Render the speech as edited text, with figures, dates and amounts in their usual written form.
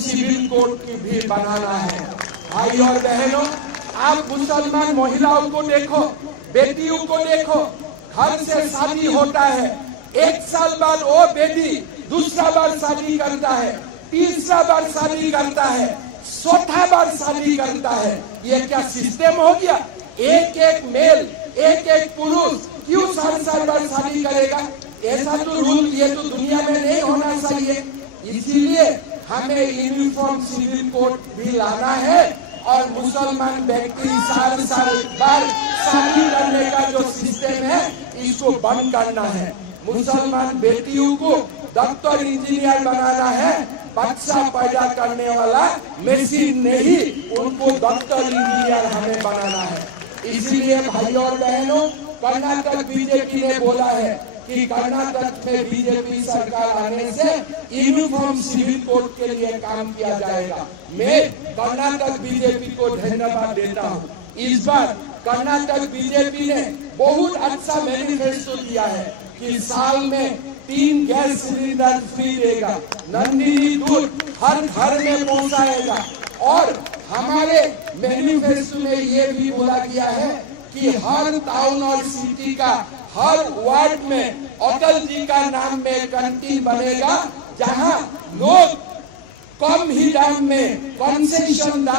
Civil code की भी बनाना है। भाई और बहनों, आप मुसलमान महिलाओं को देखो, बेटियों को देखो, घर से शादी होता है, 1 साल बाद वो बेटी दूसरा बार शादी करता है, तीसरा बार शादी करता है, चौथा बार शादी करता है। ये क्या सिस्टम हो गया? एक एक मेल, एक एक पुरुष क्यों 7 बार शादी करेगा? ऐसा तो रूल ये तो दुनिया में नहीं होना चाहिए। इसीलिए हमें यूनिफॉर्म सिविल कोड भी लाना है और मुसलमान व्यक्ति 7 बार शादी करने का जो सिस्टम है इसको बंद करना है। मुसलमान बेटियों को डॉक्टर इंजीनियर बनाना है, बच्चा पैदा करने वाला मशीन नहीं, उनको डॉक्टर इंजीनियर हमें बनाना है। इसलिए भाइयों और बहनों, कर्नाटक बीजेपी ने बोला है कि कर्नाटक में बीजेपी सरकार आने से यूनिफॉर्म सिविल कोड के लिए काम किया जाएगा। मैं कर्नाटक बीजेपी को धन्यवाद देता हूँ। इस बार कर्नाटक बीजेपी ने बहुत अच्छा मैनिफेस्टो दिया है कि साल में 3 गैस सिलेंडर फ्री देगा, नंदिनी दूध हर घर में पहुंचाएगा और हमारे मैनिफेस्टो में ये भी बोला गया है कि हर टाउन और सिटी का हर वार्ड में अटल जी का नाम में कैंटीन बनेगा, जहां लोग कम ही दाम में कंसेशन